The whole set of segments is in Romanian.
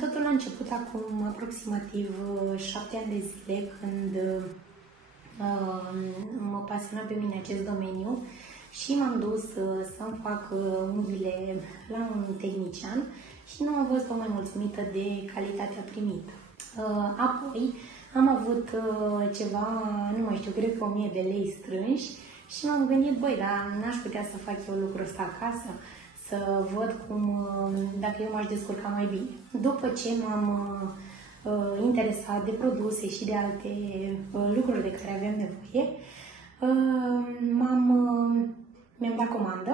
Totul a început acum aproximativ 7 ani de zile, când mă pasiona pe mine acest domeniu și m-am dus să-mi fac unghiile la un tehnician și nu am fost mai mulțumită de calitatea primită. Apoi am avut ceva, nu mai știu, cred că 1000 de lei strânși și m-am gândit, băi, dar n-aș putea să fac eu lucrul ăsta acasă, să văd cum, dacă eu m-aș descurca mai bine. După ce m-am interesat de produse și de alte lucruri de care aveam nevoie, mi-am dat comandă,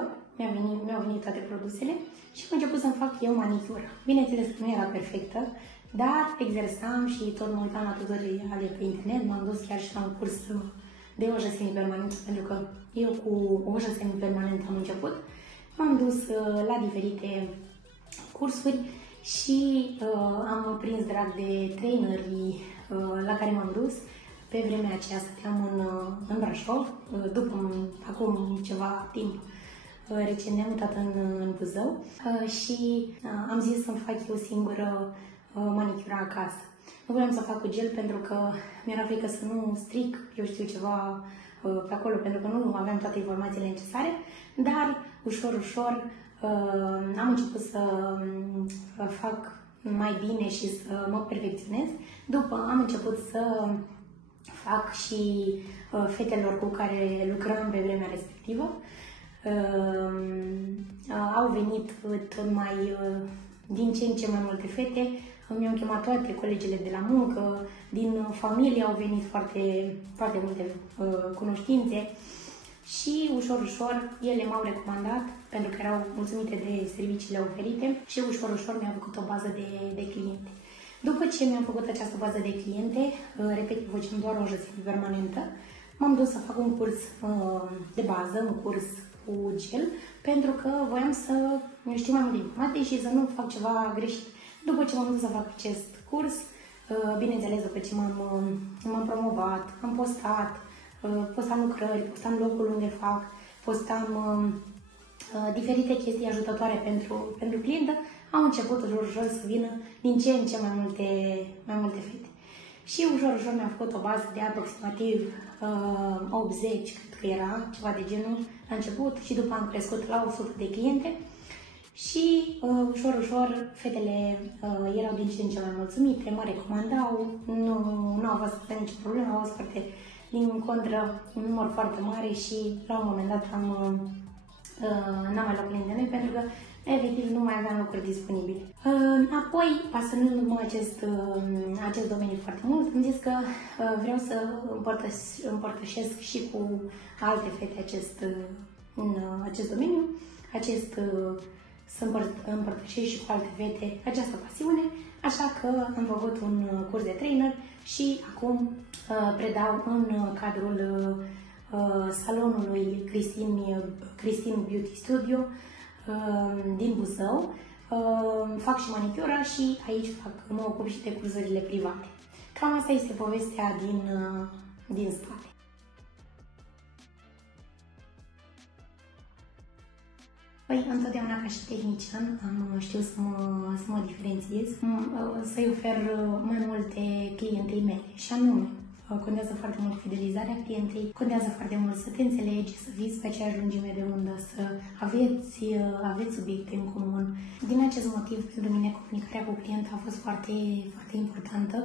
mi-au venit toate produsele și am început să-mi fac eu manicură. Bineînțeles că nu era perfectă, dar exersam și tot mă uitam la tutoriale pe internet, m-am dus chiar și la un curs de ojă semipermanentă, pentru că eu cu ojă semipermanentă am început. M-am dus la diferite cursuri și am prins drag de trainerii la care m-am dus. Pe vremea aceea stăteam în Brașov, acum ceva timp, recent ne-am mutat în Buzău și am zis să-mi fac eu singură manicura acasă. Nu vreau să fac cu gel pentru că mi-era frică să nu stric, eu știu, ceva pe acolo, pentru că nu aveam toate informațiile necesare, dar ușor, ușor am început să fac mai bine și să mă perfecționez. După am început să fac și fetelor cu care lucram pe vremea respectivă. Au venit tot mai, din ce în ce mai multe fete. Mi-au chemat toate colegele de la muncă, din familie au venit foarte, foarte multe cunoștințe și ușor, ușor ele m-au recomandat pentru că erau mulțumite de serviciile oferite și ușor, ușor mi-am făcut o bază de cliente. După ce mi-am făcut această bază de cliente, repet, făceam doar o ojă permanentă, m-am dus să fac un curs de bază, un curs cu gel, pentru că voiam să știu mai multe informații și să nu fac ceva greșit. După ce m-am dus să fac acest curs, bineînțeles, după ce m-am promovat, am postam lucrări, postam locul unde fac, postam diferite chestii ajutătoare pentru clientă, am început ușor să vină din ce în ce mai multe fete. Și ușor, ușor mi-am făcut o bază de aproximativ 80, cred că era, ceva de genul, la început, și după am crescut la 100 de cliente. Și ușor, ușor, fetele erau din ce în ce mai mulțumite, mă recomandau, nu au fost nicio problemă, au fost foarte, din contră, un număr foarte mare și la un moment dat n-am mai luat cliente noi pentru că efectiv nu mai aveam locuri disponibile. Apoi, pasându-mă acest domeniu foarte mult, am zis că vreau să împărtășesc și cu alte fete acest domeniu, să împărtășesc și cu alte fete această pasiune, așa că am făcut un curs de trainer și acum predau în cadrul salonului Cristin Beauty Studio din Buzău. Fac și manicura și aici mă ocup și de cursurile private. Cam asta este povestea din spate. Păi, întotdeauna ca și tehnician am știut să mă diferențiez, să-i ofer mai multe clientei mele și anume, contează foarte mult fidelizarea clientei, contează foarte mult să te înțelegi, să fiți pe aceeași lungime de undă, să aveți subiecte în comun. Din acest motiv, pentru mine, comunicarea cu clienta a fost foarte, foarte importantă.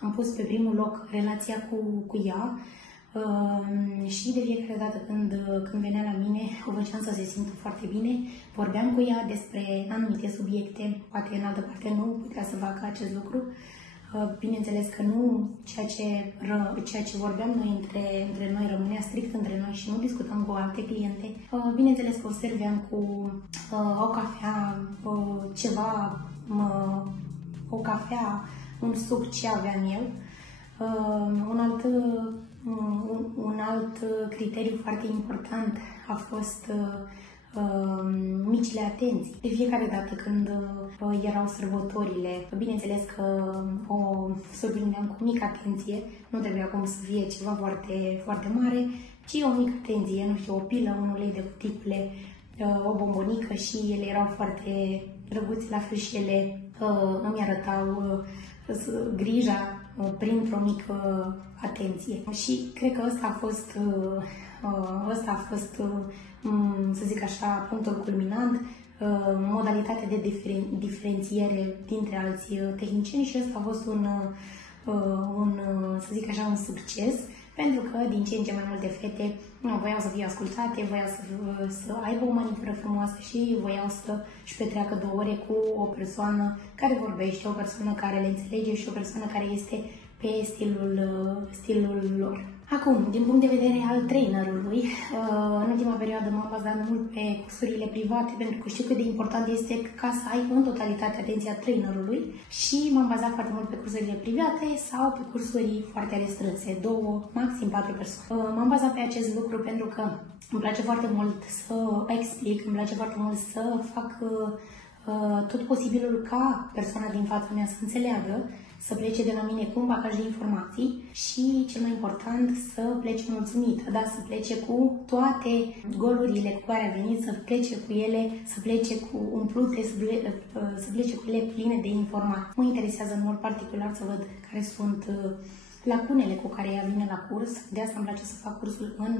Am pus pe primul loc relația cu ea. Și de fiecare dată când venea la mine, o făceam să se simtă foarte bine, vorbeam cu ea despre anumite subiecte, poate în altă parte nu putea să facă acest lucru. Bineînțeles că nu ceea ce vorbeam noi între noi rămânea strict între noi și nu discutam cu alte cliente. Bineînțeles că o serveam cu o cafea, o cafea, un suc ce aveam eu. Un alt criteriu foarte important a fost micile atenții. De fiecare dată când erau sărbătorile, bineînțeles că o surprindeam cu mică atenție, nu trebuia acum să fie ceva foarte, foarte mare, ci o mică atenție, nu știu, o pilă, un ulei de cuticule, o bombonică și ele erau foarte, drăguțe, la fel și ele îmi arătau grija printr-o mică atenție. Și cred că ăsta a fost, să zic așa, punctul culminant, modalitatea de diferențiere dintre alți tehnicieni și ăsta a fost să zic așa, un succes, pentru că din ce în ce mai multe fete voiau să fie ascultate, voiau să aibă o manicură frumoasă și voiau să-și petreacă 2 ore cu o persoană care vorbește, o persoană care le înțelege și o persoană care este pe stilul lor. Acum, din punct de vedere al trainerului, în ultima perioadă m-am bazat mult pe cursurile private, pentru că știu cât de important este ca să ai în totalitate atenția trainerului și m-am bazat foarte mult pe cursurile private sau pe cursuri foarte restrânse, 2, maxim 4 persoane. M-am bazat pe acest lucru pentru că îmi place foarte mult să explic, îmi place foarte mult să fac tot posibilul ca persoana din fața mea să înțeleagă, să plece de la mine cu un bagaj de informații și, cel mai important, să plece mulțumită, da? Să plece cu toate golurile cu care a venit, să plece cu ele, să plece cu umplute, să plece cu ele pline de informații. Mă interesează în mod particular să văd care sunt lacunele cu care ea vine la curs, de asta îmi place să fac cursul în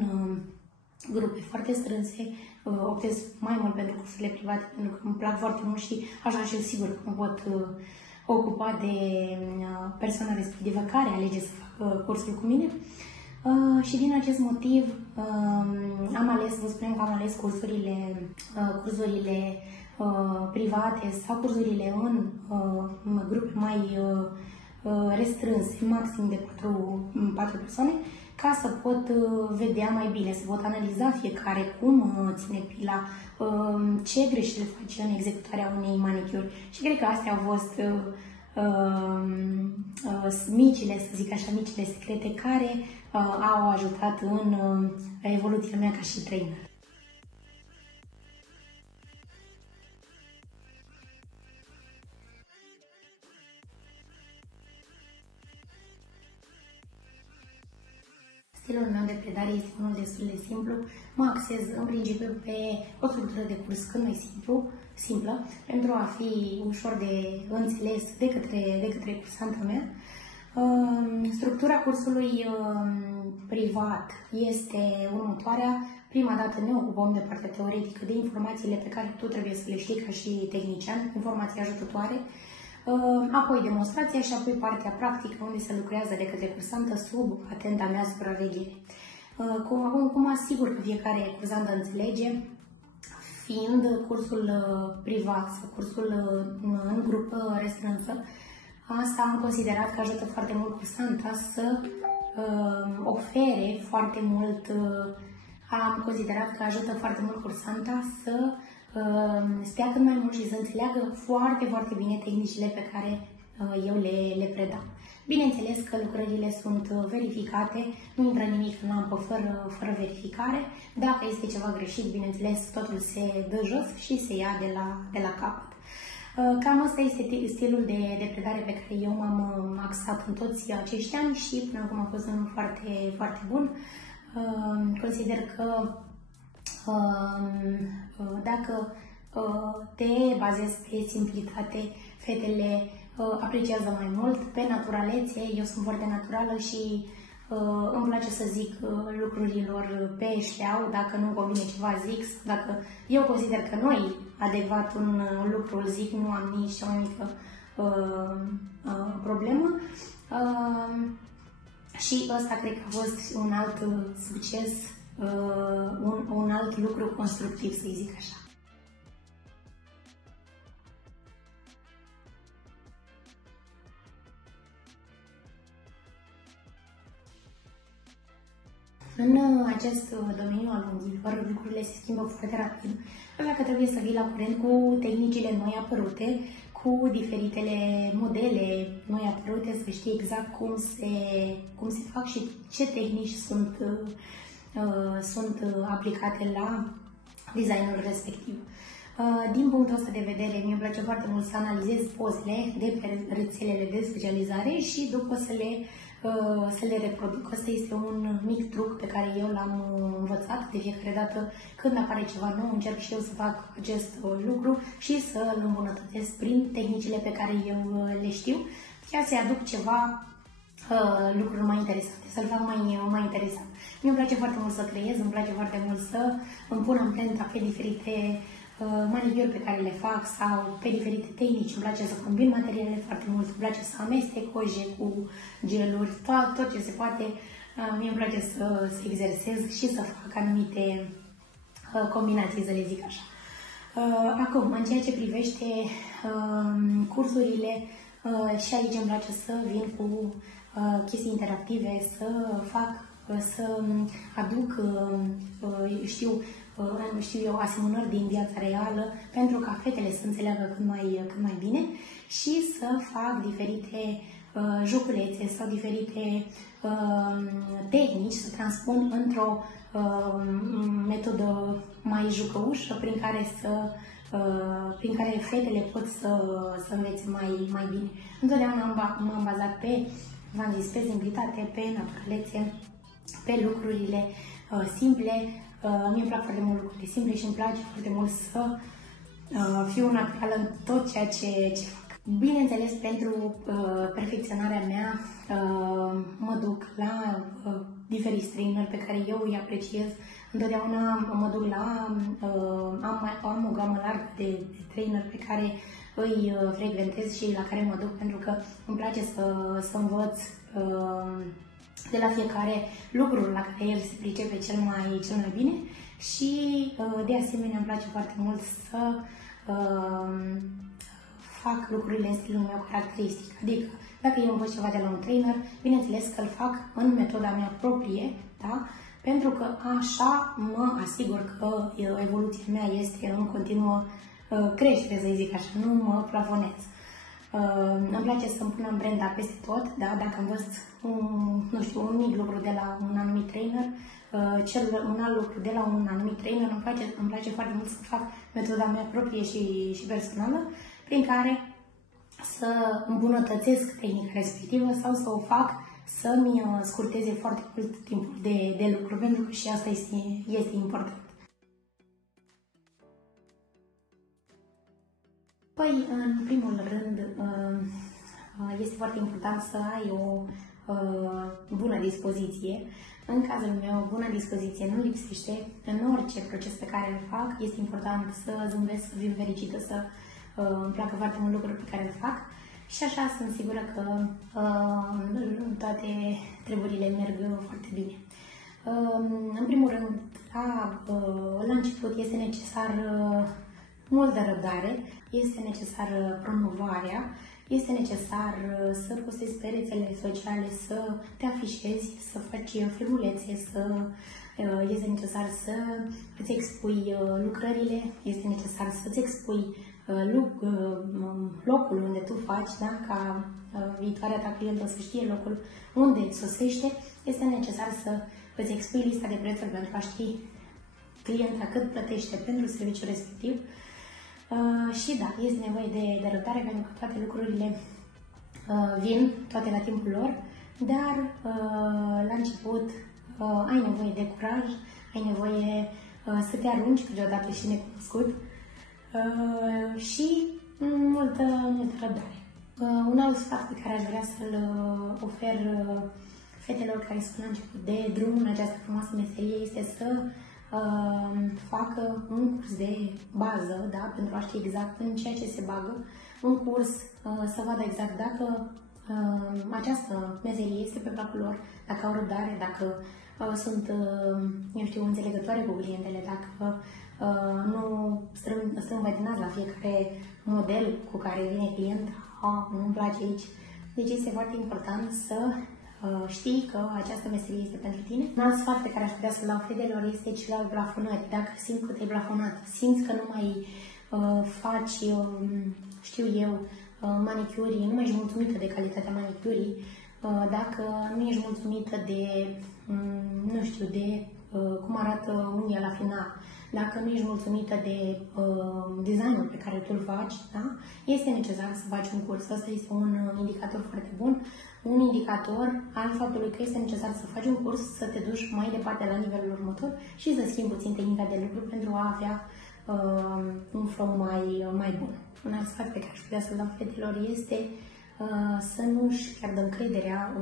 grupe foarte strânse, optez mai mult pentru cursurile private, pentru că îmi plac foarte mult și așa și sigur că mă pot ocupa de persoana respectivă care alege să facă cursul cu mine. Și din acest motiv am ales, vă spunem că am ales cursurile private sau cursurile în grupe mai restrânse, maxim de 4 persoane, ca să pot vedea mai bine, să pot analiza fiecare cum ține pila, ce greșeli face în executarea unei manicuri. Și cred că astea au fost micile, să zic așa, micile secrete care au ajutat în evoluția mea ca și trainer. Stilul meu de predare este unul destul de simplu. Mă axez în principiu pe o structură de curs cât mai simplă, pentru a fi ușor de înțeles de către cursanta mea. Structura cursului privat este următoarea. Prima dată ne ocupăm de partea teoretică, de informațiile pe care tu trebuie să le știi ca și tehnician, informații ajutătoare. Apoi demonstrația și apoi partea practică, unde se lucrează de către cursantă sub atenta mea supraveghere. Cum asigur că fiecare cursantă înțelege, fiind cursul privat sau cursul în grup restrânsă, asta am considerat că ajută foarte mult cursanta să ofere foarte mult, să stea cât mai mult și să înțeleagă foarte, foarte bine tehnicile pe care eu le predam. Bineînțeles că lucrările sunt verificate, nu intră nimic în lampă fără verificare. Dacă este ceva greșit, bineînțeles, totul se dă jos și se ia de la capăt. Cam asta este stilul de predare pe care eu m-am axat în toți acești ani și până acum a fost unul foarte, foarte bun. Consider că dacă te bazezi pe simplitate, fetele apreciază mai mult, pe naturalețe. Eu sunt foarte naturală și îmi place să zic lucrurilor pe șleau, dacă nu-mi convine ceva zic, dacă eu consider că nu e adecvat un lucru, îl zic, nu am nici cea mai mică problemă. Și ăsta cred că a fost un alt succes, un alt lucru constructiv, să-i zic așa. În acest domeniu al unghiilor, lucrurile se schimbă foarte rapid, așa că trebuie să fii la curent cu tehnicile noi apărute, cu diferitele modele noi apărute, să știi exact cum se fac și ce tehnici sunt aplicate la designul respectiv. Din punctul ăsta de vedere, mi-e place foarte mult să analizez pozele de pe rețelele de specializare și după să le reproduc. Asta este un mic truc pe care eu l-am învățat de fiecare dată când apare ceva nou, încerc și eu să fac acest lucru și să îl îmbunătățesc prin tehnicile pe care eu le știu, chiar să-i aduc ceva lucruri mai interesante, să-l fac mai interesant. Mi-e place foarte mult să creez, îmi place foarte mult să îmi pun amprenta pe diferite manicuri pe care le fac sau pe diferite tehnici. Îmi place să combin materialele foarte mult, îmi place să amestec oje cu geluri, tot ce se poate. Mie îmi place să exersez și să fac anumite combinații, să le zic așa. Acum, în ceea ce privește cursurile, și aici îmi place să vin cu chestii interactive, să aduc, știu eu, asemănări din viața reală, pentru ca fetele să înțeleagă cât mai bine și să fac diferite joculețe sau diferite tehnici, să transpun într-o metodă mai jucăușă prin care fetele pot să învețe mai bine. Întotdeauna m-am bazat v-am zis, pe simplitate, pe naturalețe, pe lucrurile simple. Mie îmi plac foarte mult lucrurile simple și îmi place foarte mult să fiu naturală în tot ceea ce fac. Bineînțeles, pentru perfecționarea mea mă duc la diferiți traineri pe care eu îi apreciez. Întotdeauna mă duc am o gamă largă de traineri pe care îi frecventez și la care mă duc pentru că îmi place să învăț de la fiecare lucrul la care el se pricepe cel mai bine și de asemenea îmi place foarte mult să fac lucrurile în stilul meu caracteristic. Adică dacă eu învăț ceva de la un trainer, bineînțeles că îl fac în metoda mea proprie, da? Pentru că așa mă asigur că evoluția mea este în continuă creștere, să zic așa, nu mă plafonez. Îmi place să-mi pun amprenta peste tot, da? Dacă învăț un mic lucru de la un anumit trainer, un alt lucru de la un anumit trainer, îmi place foarte mult să fac metoda mea proprie și personală, prin care să îmbunătățesc tehnica respectivă sau să o fac să-mi scurteze foarte mult timpul de lucru, pentru că și asta este important. Păi, în primul rând, este foarte important să ai o bună dispoziție. În cazul meu, bună dispoziție nu lipsește. În orice proces pe care îl fac, este important să zâmbesc, să fiu fericită, să îmi placă foarte mult lucruri pe care îl fac. Și așa sunt sigură că toate treburile merg foarte bine. În primul rând, la început este necesar multă răbdare, este necesar promovarea, este necesar să postezi pe rețelele sociale, să te afișezi, să faci filmulețe, este necesar să îți expui lucrările, este necesar să-ți expui locul unde tu faci, da? Ca viitoarea ta clientă să știe locul unde îți sosește, este necesar să îți expui lista de prețuri pentru a ști clienta cât plătește pentru serviciul respectiv. Și da, este nevoie de răbdare pentru că toate lucrurile vin, toate la timpul lor, dar la început ai nevoie de curaj, ai nevoie să te arunci câteodată și necunoscut și multă răbdare. Un alt sfat pe care aș vrea să-l ofer fetelor care sunt la început de drum în această frumoasă meserie este să facă un curs de bază, da, pentru a ști exact în ceea ce se bagă, un curs să vadă exact dacă această meserie este pe placul lor, dacă au răbdare, dacă sunt, eu știu, înțelegătoare cu clientele, dacă nu strâmbătinați la fiecare model cu care vine client, nu-mi place aici. Deci este foarte important să știi că această meserie este pentru tine. Un alt sfat pe care aș putea să-l dau fetelor este cel al plafonării. Dacă simți că te-ai plafonat, simți că nu mai faci, știu eu, manicuri, nu mai ești mulțumită de calitatea manicurii, dacă nu ești mulțumită de, nu știu, de cum arată unghia la final, dacă nu ești mulțumită de designul pe care tu îl faci, da? Este necesar să faci un curs. Asta este un indicator foarte bun. Un indicator al faptului că este necesar să faci un curs, să te duci mai departe la nivelul următor și să schimbi puțin tehnica de lucru pentru a avea un flow mai bun. Un alt sfat pe care aș putea să-l dau fetelor este să nu-și piardă încrederea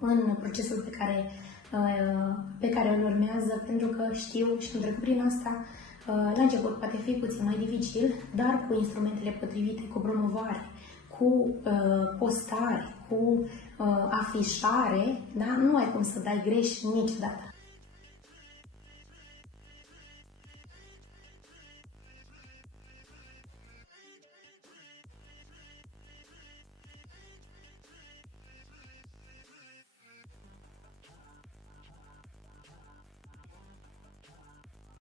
în procesul pe care îl urmează, pentru că știu și am trecut prin asta. La început poate fi puțin mai dificil, dar cu instrumentele potrivite, cu promovare, cu postare, cu afișare, da? Nu ai cum să dai greș niciodată.